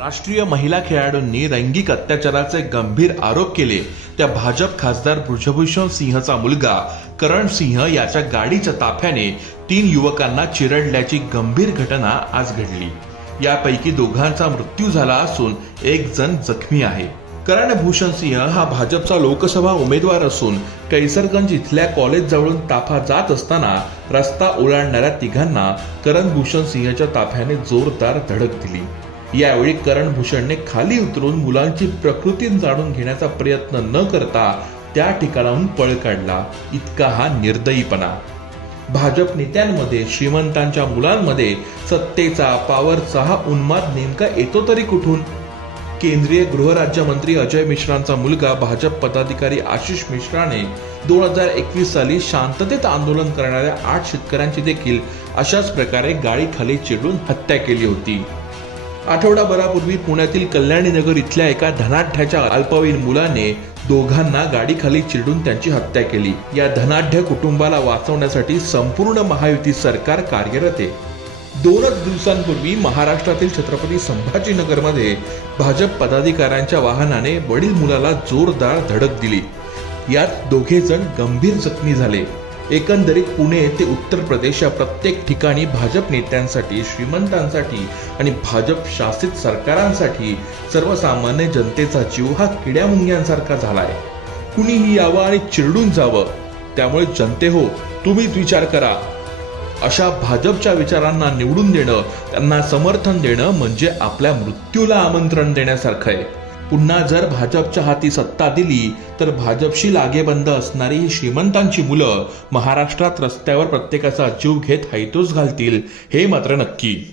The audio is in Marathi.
राष्ट्रीय महिला खेळाडूंनी लैंगिक अत्याचाराचे गंभीर आरोप केले. त्या भाजप खासदार भुजभूषण सिंहचा मुलगा करण सिंह याच्या गाडीच्या ताफ्याने तीन युवकांना चिरडल्याची गंभीर घटना आज घडली. यापैकी दोघांचा मृत्यू झाला असून एक जण जखमी आहे. करण भूषण सिंह हा भाजपचा लोकसभा उमेदवार असून कैसरगंज इथल्या कॉलेज जवळून ताफा जात असताना रस्ता ओलांडणाऱ्या तिघांना करण भूषण सिंहच्या ताफ्याने जोरदार धडक दिली. यावेळी करण भूषणने खाली उतरून मुलांची प्रकृती जाणून घेण्याचा प्रयत्न न करता त्या ठिकाणाहून पळ काढला. इतका हा निर्दयीपणा. भाजप नेत्यांमध्ये श्रीमंतांच्या मुलांमध्ये सत्तेचा पॉवरचा हा उन्माद नेमका येतो तरी कुठून? केंद्रीय गृहराज्यमंत्री अजय मिश्रांचा मुलगा भाजप पदाधिकारी आशिष मिश्राने दोन हजार एकवीस साली शांततेत आंदोलन करणाऱ्या आठ शेतकऱ्यांची देखील अशाच प्रकारे गाडी खाली हत्या केली होती. आठवडाभरापूर्वी पुण्यातील कल्याणीनगर इथल्या एका धनाढ्याच्या अल्पवयीन मुलाने दोघांना गाडीखाली चिरडून त्यांची हत्या केली. या धनाढ्य कुटुंबाला वाचवण्यासाठी संपूर्ण महायुती सरकार कार्यरत आहे. दोनच दिवसांपूर्वी महाराष्ट्रातील छत्रपती संभाजीनगरमध्ये भाजप पदाधिकाऱ्यांच्या वाहनाने वडील मुलाला जोरदार धडक दिली. यात दोघे जण गंभीर जखमी झाले. एकंदरीत पुणे ते उत्तर प्रदेश या प्रत्येक ठिकाणी भाजप नेत्यांसाठी श्रीमंतांसाठी आणि भाजप शासित सरकारांसाठी सर्वसामान्य जनतेचा जीव हा किड्यामुंग्यांसारखा झाला आहे कुणीही यावं आणि चिरडून जावं त्यामुळे जनते हो तुम्हीच विचार करा. अशा भाजपच्या विचारांना निवडून देणं त्यांना समर्थन देणं म्हणजे आपल्या मृत्यूला आमंत्रण देण्यासारखं आहे. पुन्हा जर भाजपच्या हाती सत्ता दिली तर भाजपशी लागेबंद असणारी ही श्रीमंतांची मुलं महाराष्ट्रात रस्त्यावर प्रत्येकाचा जीव घेत हैतूस घालतील हे मात्र नक्की.